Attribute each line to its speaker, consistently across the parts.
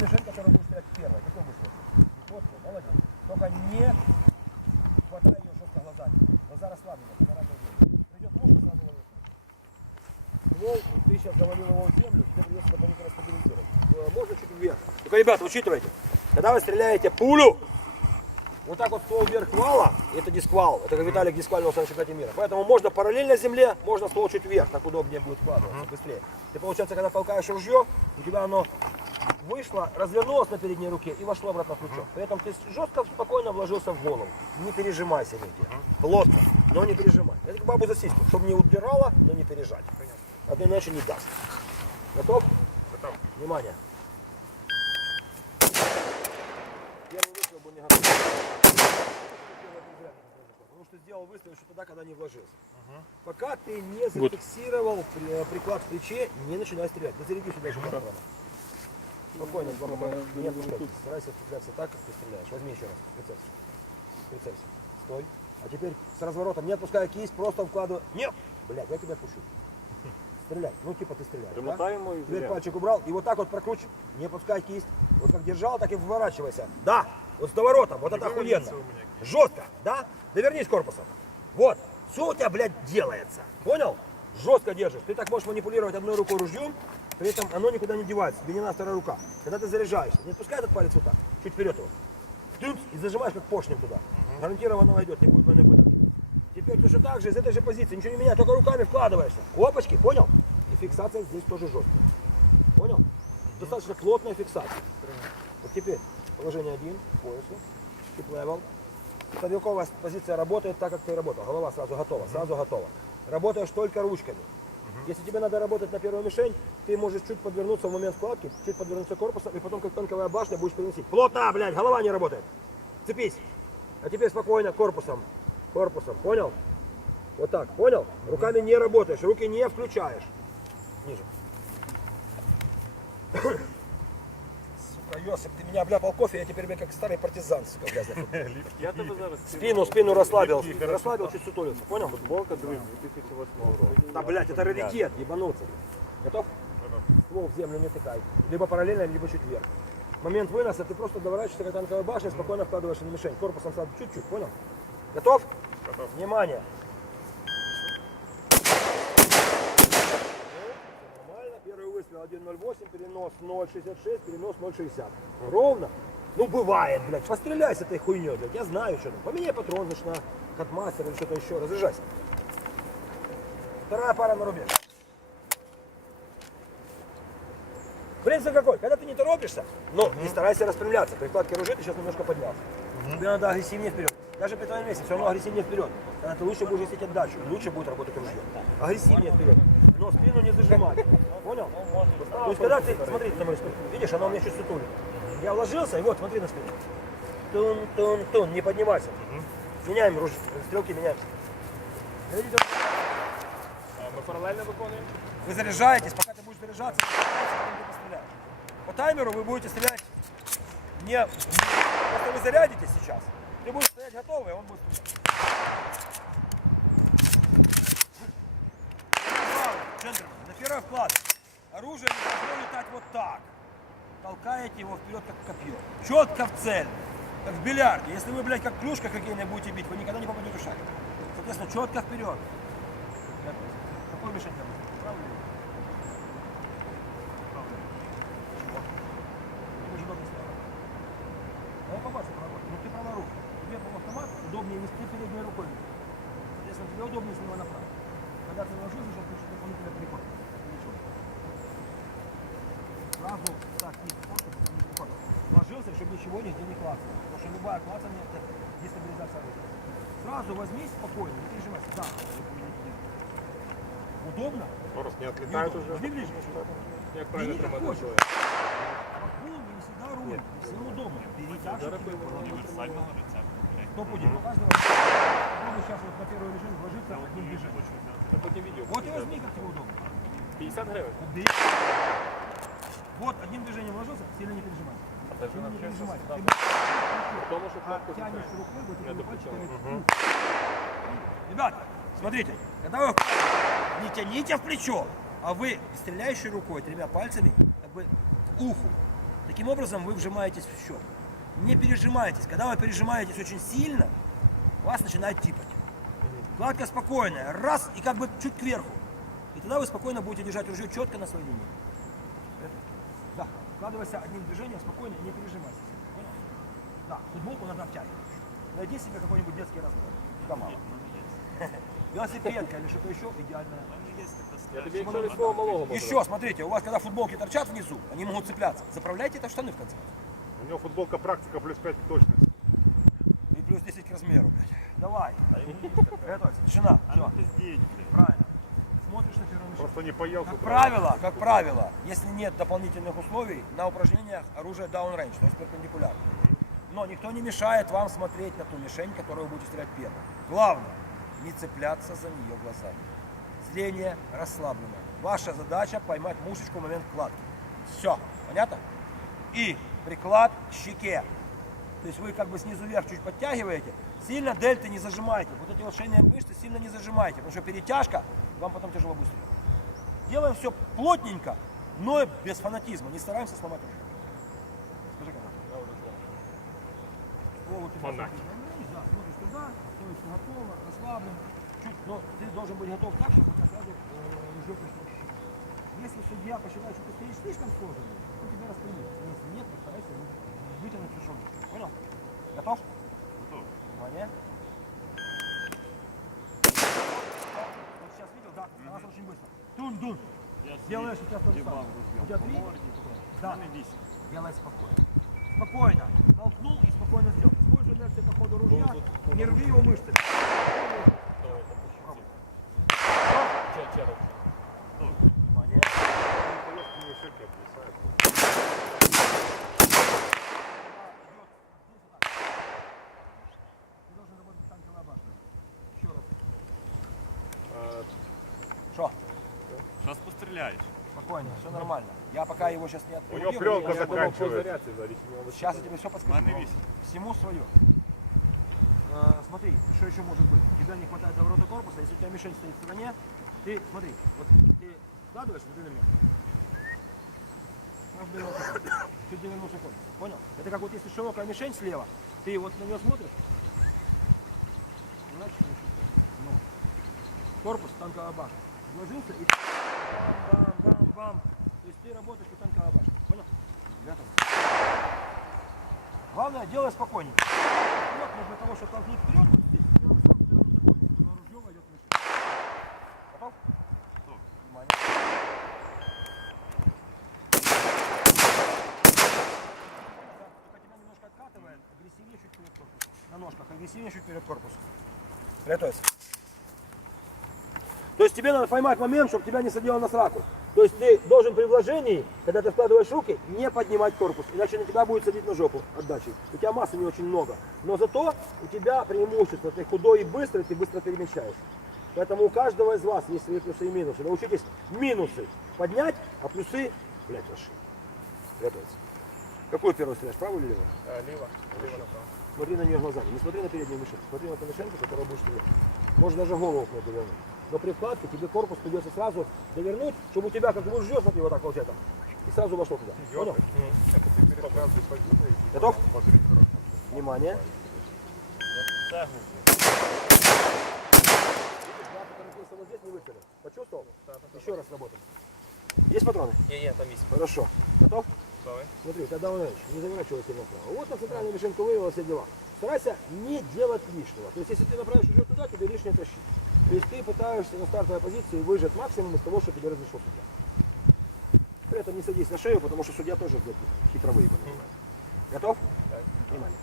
Speaker 1: Мишень, который будет стрелять первой. Какой будешь стрелять? Вот, молодец. Только не хватай ее жестко глазами. Глаза расслаблены, камера не. Придет мушка, сразу ловит. И ты сейчас завалил его в землю, тебе придется дополнительно стабилизировать. Э, Можно чуть вверх. Только, ребята, учитывайте, когда вы стреляете пулю, вот так вот ствол вверх вала, это дисквал, это как Виталик дисквалился на чемпионате мира. Поэтому можно параллельно земле, можно ствол чуть вверх, так удобнее будет вкладываться, быстрее. Ты, получается, когда толкаешь ружье, у тебя оно вышло, развернулось на передней руке и вошло обратно в крючок. При этом ты жестко, спокойно вложился в голову. Не пережимайся нигде. Плотно, но не пережимай. Это как бабу за сиську, чтобы не убирала, но не пережать. Одной иначе не даст. Готов?
Speaker 2: Готов.
Speaker 1: Внимание. Первый выстрел был не готов. Потому что сделал выстрел еще тогда, когда не вложился. Пока ты не зафиксировал э, приклад в плече, не начинай стрелять. Не заряди сюда Спокойно, два патрона. Не отпускай. Старайся цепляться так, как ты стреляешь. Возьми еще раз. Прицелься. Прицелься. Стой. А теперь с разворотом, не отпуская кисть, просто вкладывай. Нет! Блядь, я тебя отпущу. Стреляй. Ну, типа ты стреляешь. да?
Speaker 2: Примотаємо і
Speaker 1: Теперь пальчик убрал, и вот так вот прокручивай. Не опускай кисть. Вот как держал, так и выворачивайся. Да, вот с доворотом, вот это охуенно. Жестко, да? Довернись корпусом. Вот, все у тебя, блядь, делается. Понял? Жестко держишь. Ты так можешь манипулировать одной рукой ружьем, при этом оно никуда не девается. Надо вторая рука. Когда ты заряжаешься, не отпускай этот палец вот так, чуть вперед его. Тюмс, и зажимаешь как поршнем туда. Гарантированно войдет, не будет двойной подачи. Теперь точно так же, из этой же позиции, ничего не меняй, только руками вкладываешься. Опачки, понял? И фиксация здесь тоже жесткая. Понял? Достаточно плотная фиксация. Вот теперь положение один, поясу, тип левел. Стрелковая позиция работает так, как ты работал. Голова сразу готова, сразу готова. Работаешь только ручками. Если тебе надо работать на первую мишень, ты можешь чуть подвернуться в момент вкладки, чуть подвернуться корпусом, и потом, как танковая башня, будешь переносить. Плотно, блядь, голова не работает. Цепись. А теперь спокойно, корпусом. Корпусом, понял? Вот так, понял? Руками не работаешь, руки не включаешь. Ниже. Сука, Йосип, ты меня обляпал кофе, я теперь как старый партизан, сука, Спину, спину расслабил, расслабил, чуть сутулился, понял?
Speaker 2: Футболка, дивись, 2008 року.
Speaker 1: Да, блядь, это раритет, ебануться. Готов? Ствол в землю не тыкай. Либо параллельно, либо чуть вверх. Момент выноса ты просто доворачиваешься как танковая башня, спокойно вкладываешь на мишень. Корпусом сразу чуть-чуть, понял? Готов?
Speaker 2: Готов.
Speaker 1: Внимание. Нормально. Первый выстрел 1.08, перенос 0.66, перенос 0.60. Ровно. Ну бывает, блядь. Постреляй с этой хуйней, блядь. Я знаю, что там. Поменяй патрон, значит, на катмастер или что-то еще. Разряжайся. Вторая пара на рубеж. Принцип какой? Когда ты не торопишься, но не старайся распрямляться. При вкладке ружья ты сейчас немножко поднялся. Тебе надо агрессивнее вперед. Даже при твоем весе все равно агрессивнее вперед. Тогда ты лучше будешь висеть отдачу, лучше будет работать ружье. Агрессивнее вперед. Но спину не зажимать. Понял? То есть когда ты, смотри на мою спину, видишь, она у меня чуть сутулит. Я вложился, и вот, смотри на спину. Тун-тун-тун, не поднимайся. Меняем ружье, стрелки меняемся. Видите?
Speaker 2: Ми паралельно виконуємо?
Speaker 1: Вы заряжаетесь, пока ты будешь заряжаться, вы будете стрелять. По таймеру вы будете стрелять не... Просто вы зарядитесь сейчас. Ты будешь стоять готовый, а он будет стрелять. Джентльмен, на первый вклад. Оружие не должно летать вот так. Толкаете его вперед, как копье. Четко в цель. Как в бильярде. Если вы, блядь, как клюшка хоккейная будете бить, вы никогда не попадете в шаг. Соответственно, четко вперед. Какой мишень там? Правый. Чего? Тебе же удобнее справа. Давай попасться правой. Ну ты правая рука. Тебе полуавтомат удобнее вести передней рукой. Соответственно, тебе удобнее слева направо. Когда ты ложишься, сейчас ты дополнительно переход. Ничего. Сразу так, не корпус, не переход. Ложился, чтобы ничего нигде не клацало. Потому что любая клацание это дестабилизация оружия. Сразу возьми спокойно, не пережимайся. Да. Удобно?
Speaker 2: Скорость не
Speaker 1: Не
Speaker 2: відлітають
Speaker 1: удобно.
Speaker 2: уже.
Speaker 1: Иди ближе.
Speaker 2: Як
Speaker 1: Бери
Speaker 2: правильно
Speaker 1: как
Speaker 2: тримати
Speaker 1: хочешь.
Speaker 2: зброю?
Speaker 1: Вакуум не всегда руль. Не всегда удобно. Бери так, чтобы тебе было удобно. Кто будет? У каждого. Попробуй сейчас вот на первый режим вложиться одним движением.
Speaker 2: Та потім відео.
Speaker 1: Вот и возьми, как тебе удобно.
Speaker 2: 50 гривень.
Speaker 1: Бери. Вот одним движением вложился, сильно не пережимай.
Speaker 2: Ж Тому що
Speaker 1: а
Speaker 2: кнопку
Speaker 1: тянешь вот. Ребята, смотрите, когда вы не тяните в плечо, а вы стреляющей рукой, тремя пальцами, как бы к уху. Таким образом вы вжимаетесь в счет. Не пережимайтесь. Когда вы пережимаетесь очень сильно, вас начинает типать. Кладка спокойная, раз и как бы чуть кверху. И тогда вы спокойно будете держать ружье четко на своей линии. Вкладывайся одним движением спокойно, не пережимайся. Понял? Да, футболку надо обтягивать. Найди себе какой-нибудь детский размер. Да мало. Велосипедка или что-то еще идеальное.
Speaker 2: Можу.
Speaker 1: Еще, смотрите, у вас когда футболки торчат внизу, они могут цепляться. Заправляйте это в штаны в конце.
Speaker 3: У него футболка практика плюс 5 точность.
Speaker 1: И плюс 10 к размеру, блядь. Давай. Готовься. Тишина. Все. Правильно. Смотришь на первый мишень.
Speaker 3: Просто не поел с
Speaker 1: Как правило, как правило, если нет дополнительных условий, на упражнениях оружие downrange, то есть перпендикулярно. Но никто не мешает вам смотреть на ту мишень, которую вы будете стрелять первым. Главное, не цепляться за нее глазами. Зрение расслаблено. Ваша задача поймать мушечку в момент кладки. Все, понятно? И приклад к щеке. То есть вы как бы снизу вверх чуть подтягиваете, сильно дельты не зажимайте. Вот эти вот шейные мышцы сильно не зажимайте, потому что перетяжка, вам потом тяжело стрелять. Делаем все плотненько, но без фанатизма. Не стараемся сломать руку. Скажи, когда.
Speaker 3: Фанатик.
Speaker 1: да, смотришь туда, стоишь готово, расслаблен. Чуть, но ты должен быть готов так, чтобы у тебя сразу э, пришло. Если судья посчитает, что ты стоишь слишком сложно, то тебя распрямит. Если нет, постарайся вы- вытянуть тяжело. Понял? Готов? Готов. Внимание. Вот сейчас видел, да, у нас очень быстро. Тун-дун. Делаешь, у тебя то же самое. У тебя три? Да. Делай спокойно. Спокойно. Толкнул и спокойно сделал. Используй инерцию по ходу ружья. Не рви его мышцами.
Speaker 2: Че, че, роб?
Speaker 1: Внимание.
Speaker 3: Поездка не всякие отвисает.
Speaker 1: Ты должен работать танковая башня. Еще раз.
Speaker 3: А,
Speaker 1: Что?
Speaker 4: Сейчас постреляешь.
Speaker 1: Спокойно, все нормально. Я пока его сейчас не
Speaker 3: У
Speaker 1: отпущу.
Speaker 3: него пленка
Speaker 2: Я думал, по
Speaker 3: заканчивается.
Speaker 2: зарядці зависит. у него
Speaker 1: Сейчас я тебе все подскажу.
Speaker 4: Мене вісім.
Speaker 1: Всему свое. Э, смотри, что еще может быть? Тебя не хватает заворота корпуса, если у тебя мишень стоит в стороне, ты, смотри, вот ты вкладываешь, смотри на меня. Сразу берешь вот так. Чуть довернулся корпус. Понял? Это как вот если широкая мишень слева, ты вот на нее смотришь, значит, не чувствуешь. Ну. Корпус танковая башня. Вложился и бам-бам-бам-бам. То есть ты работаешь как танковая башня. Понял? Готов. Главное, делай спокойнее. Вот, но для того, чтобы толкнуть вперед, вот здесь, корпусом, когда ружье войдет в мишень. Готов?
Speaker 4: Готов.
Speaker 1: Внимание. Только тебя немножко откатывает, агрессивнее чуть вперед корпус. На ножках, агрессивнее чуть вперед корпус. Приготовься. То есть тебе надо поймать момент, чтобы тебя не садило на сраку. То есть ты должен при вложении, когда ты вкладываешь руки, не поднимать корпус, иначе на тебя будет садить на жопу отдачей. У тебя массы не очень много, но зато у тебя преимущество, ты худой и быстрый, ты быстро перемещаешься. Поэтому у каждого из вас есть свои плюсы и минусы. Научитесь минусы поднять, а плюсы, блядь, ваши. Готовиться. Какую первую стреляешь, правую или левую?
Speaker 2: Е, Ліва, ліва направо.
Speaker 1: Смотри на нее глазами. Не смотри на переднюю мишень. Смотри на ту мишеньку, которую будешь стрелять. Можно даже голову к ней Но при вкладке тебе корпус придется сразу довернуть, чтобы у тебя как ружье, смотри, вот так получается. И сразу вошло туда. Понял?
Speaker 3: Это ты перед каждой позицией
Speaker 1: Готов?
Speaker 3: смотри хорошо.
Speaker 1: Внимание.
Speaker 2: Цегу.
Speaker 1: Я поторопился вот здесь, не выстрелил. Почувствовал? Еще раз работаем. Есть патроны?
Speaker 2: Є, є, там вісім.
Speaker 1: Хорошо. Готов?
Speaker 2: Готовий?
Speaker 1: Смотри, тогда он не заворачивай сильно вправо. Вот на центральную мишеньку вывел все дела. Старайся не делать лишнего. То есть, если ты направишь уже туда, тебе лишнее тащить. То есть, ты пытаешься на стартовой позиции выжать максимум из того, что тебе разрешил судья. При этом не садись на шею, потому что судья тоже блядь, хитро выебанный. Готов? Внимание.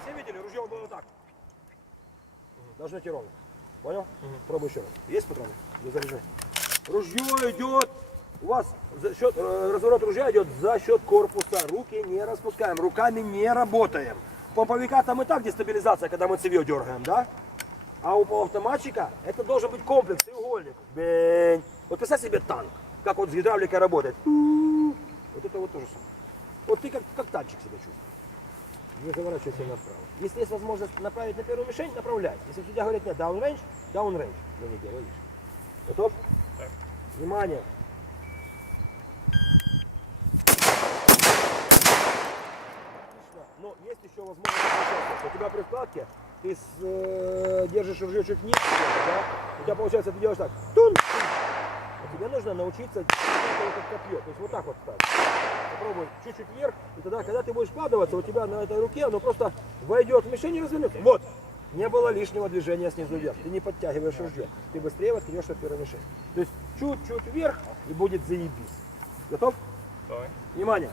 Speaker 1: Все видели, ружье было так. Должно идти ровно. Понял? Пробуй еще раз. Есть патроны? Заряжай. Ружье идет. У вас за счет, э, разворот ружья идет за счет корпуса. Руки не распускаем, руками не работаем. Помповика там и так дестабилизация, когда мы цевье дергаем, да? А у полуавтоматчика это должен быть комплекс, треугольник. Бень. Вот представь себе танк, как вот с гидравликой работает. Вот это вот то же самое. Вот ты как, как танчик себя чувствуешь. Не заворачивайся направо. Если есть возможность направить на первую мишень, направляй. Если судья говорит нет, down range, down range. Но не делай лишнего. Готов?
Speaker 2: Так.
Speaker 1: Внимание. Но есть еще возможность У тебя при вкладке ты с, э, держишь ружье чуть ниже, да? У тебя получается, ты делаешь так, тун. А тебе нужно научиться делать как копье. То есть вот так вот ставить. Попробуй чуть-чуть вверх, и тогда, когда ты будешь вкладываться, у тебя на этой руке оно просто войдет в мишень и развернется. Вот. Не было лишнего движения снизу вверх. Ты не подтягиваешь ружье. Ты быстрее воткнешься в первую мишень. То есть чуть-чуть вверх и будет заебись. Готов?
Speaker 2: Давай.
Speaker 1: Внимание.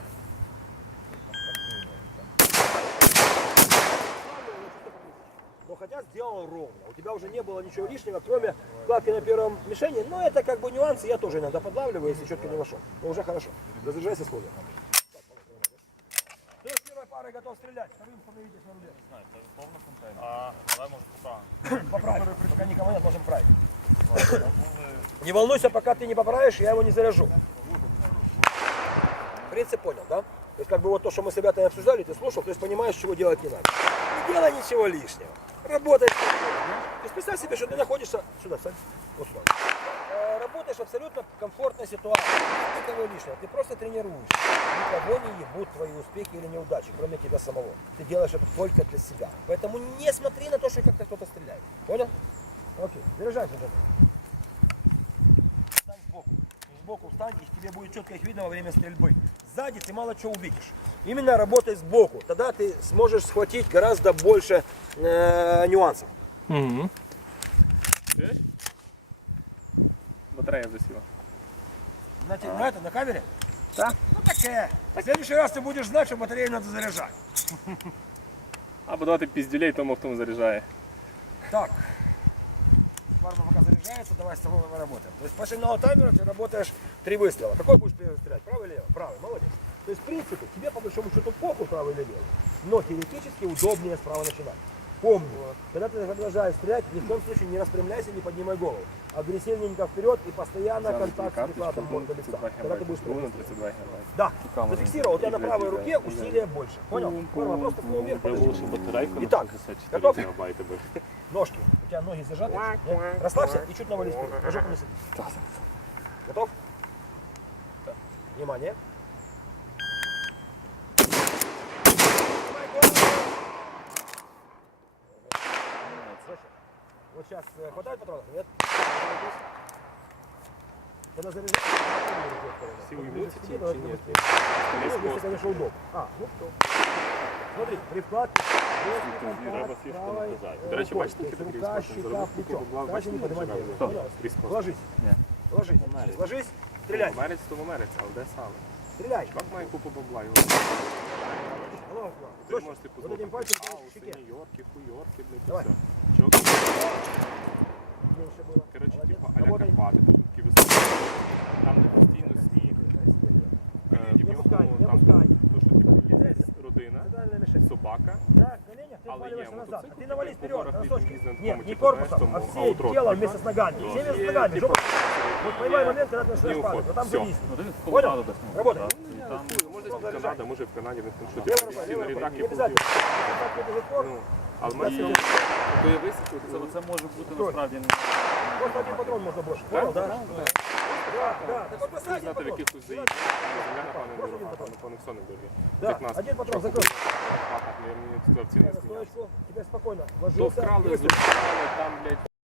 Speaker 1: Но хотя сделал ровно. У тебя уже не было ничего лишнего, кроме вкладки на первом мишени. Но это как бы нюансы. Я тоже иногда подлавливаю, если четко не вошел. Но уже хорошо. Разряжайся с лови. Кто с первой парой готов стрелять? Вторым становитесь на руле.
Speaker 4: Не знаю, це повна контейнер.
Speaker 2: А, давай може поправимо.
Speaker 1: Поправь. Пока никого нет, можем править. Не волнуйся, пока ты не поправишь, я его не заряжу. Принцип понял, да? То есть как бы вот то, что мы с ребятами обсуждали, ты слушал, то есть понимаешь, чего делать не надо. Не делай ничего лишнего. Спокойно. То есть представь себе, что ты находишься... Сюда, Сань. Вот сюда. Э, Работаешь в абсолютно комфортной ситуации. Никого лишнего. Ты просто тренируешься. Никого не ебут твои успехи или неудачи, кроме тебя самого. Ты делаешь это только для себя. Поэтому не смотри на то, что как-то кто-то стреляет. Понял? Окей. Женя. Встань сбоку. Сбоку встань, и тебе будет четко их видно во время стрельбы Сзади ты мало чего увидишь. Именно работай сбоку. Тогда ты сможешь схватить гораздо больше э, нюансов.
Speaker 2: Чуєш? Батарея засіла.
Speaker 1: На, те- на это, на камере? Да. Ну такая. В следующий раз ты будешь знать, что батарею надо заряжать.
Speaker 2: Або давати піздюлей тому, хто заряджає.
Speaker 1: Так. Фарма пока заряжается, давай мы работаем. То есть по сигналу таймера ты работаешь три выстрела. Какой будешь первый стрелять? Правый или левый? Правый, молодец. То есть, в принципе, тебе по большому счету похуй, правый или левый. Но теоретически удобнее справа начинать. Помни, когда ты продолжаешь стрелять, ни в коем случае не распрямляйся, не поднимай голову. Агрессивненько вперед и постоянно контакт с прикладом морда лица. Когда ты будешь
Speaker 2: Руна
Speaker 1: стрелять.
Speaker 2: 32 гербайт.
Speaker 1: Да, зафиксировал, у тебя на правой руке усилие больше. Понял? Форма, просто снова вверх. Итак, готов? Ножки. У тебя ноги зажаты? Нет? Расслабься и чуть навались вперед. На жопу не садись. Готов? Внимание. Вот сейчас э, хватает патронов? Нет? Когда заряжаешь,
Speaker 2: Всі уймуться ці
Speaker 1: давай
Speaker 2: чи ні?
Speaker 1: Ну, если, конечно, удобно. А, ну что? Смотри, при вкладке.
Speaker 4: треба фішку наказати.
Speaker 2: До речі, бачите,
Speaker 1: То есть
Speaker 2: які такі
Speaker 1: рука,
Speaker 2: розкошні
Speaker 1: щека,
Speaker 2: зробив?
Speaker 1: плечо.
Speaker 3: Купу бабла,
Speaker 1: Старайся не
Speaker 3: бачите,
Speaker 1: поднимать
Speaker 3: як
Speaker 1: голову.
Speaker 3: зробили?
Speaker 1: Понял?
Speaker 3: Різко.
Speaker 1: Ложись. Ложись. Ложись. Стреляй.
Speaker 2: В Америці то в Америці, але де саме?
Speaker 1: Стреляй.
Speaker 3: Чувак має купу бабла. Його а,
Speaker 1: по
Speaker 3: у
Speaker 1: щеке.
Speaker 3: Нью-Йорки, хуйорки, блядь, і
Speaker 1: Давай.
Speaker 3: все. Чувак,
Speaker 1: Меньше было.
Speaker 3: коротше,
Speaker 1: Молодец.
Speaker 3: типу, аля
Speaker 1: Работай.
Speaker 3: Карпати, там такі високі.
Speaker 2: Там де постійно сніг.
Speaker 3: Е, В
Speaker 1: Не
Speaker 3: нього
Speaker 1: пускай, не
Speaker 3: там,
Speaker 1: пускай.
Speaker 3: то, що типу, є родина,
Speaker 1: Центральная мишень.
Speaker 3: собака,
Speaker 1: Да, коленях ты
Speaker 3: Але
Speaker 1: отваливаешься
Speaker 3: є
Speaker 1: назад. А
Speaker 3: мотоцикл,
Speaker 1: ты навались
Speaker 3: який
Speaker 1: вперед,
Speaker 3: по
Speaker 1: на
Speaker 3: горах
Speaker 1: носочки.
Speaker 3: літом їздить на
Speaker 1: Нет,
Speaker 3: такому,
Speaker 1: не
Speaker 3: типу,
Speaker 1: корпусом,
Speaker 3: знаєш,
Speaker 1: а
Speaker 3: тому
Speaker 1: всей
Speaker 3: аутрок,
Speaker 1: телом
Speaker 3: типа.
Speaker 1: вместе с ногами.
Speaker 3: Да.
Speaker 1: Всеми
Speaker 3: Є,
Speaker 1: ногами.
Speaker 3: типу,
Speaker 1: Жопу. Вот поймай
Speaker 3: є
Speaker 1: момент, когда ты начинаешь
Speaker 3: не
Speaker 1: падать.
Speaker 3: уход.
Speaker 1: Вот там
Speaker 3: Всё.
Speaker 1: завис.
Speaker 4: Ну, дивись, в
Speaker 1: Понял?
Speaker 4: Колорадо десь.
Speaker 1: Работай.
Speaker 4: Там
Speaker 3: Може десь Канада, може в Канаді, не тому що
Speaker 1: Левой
Speaker 3: типу,
Speaker 1: рукой,
Speaker 3: всі
Speaker 1: левой
Speaker 3: на
Speaker 1: рукой.
Speaker 3: літаки
Speaker 1: Не обязательно. Так, это затвор.
Speaker 3: Ну, але ми цього, то я висічу,
Speaker 4: це, це може бути насправді не
Speaker 1: Просто один патрон можно больше. Понял, да? Да, да. Так вот бросай один
Speaker 3: знати в
Speaker 1: патрон.
Speaker 3: якихось заїздах. Земля, напевно, не дорога, напевно, все не дороге.
Speaker 1: Да,
Speaker 3: Як нас.
Speaker 1: один патрон закрой.
Speaker 3: Пахать, мені сказав, ціни
Speaker 1: На
Speaker 3: сміявся.
Speaker 1: стоечку. Тебе спокойно.
Speaker 3: То
Speaker 1: Ложился.
Speaker 3: вкрали,
Speaker 1: и выстрел.
Speaker 3: зупиняли, там, блядь,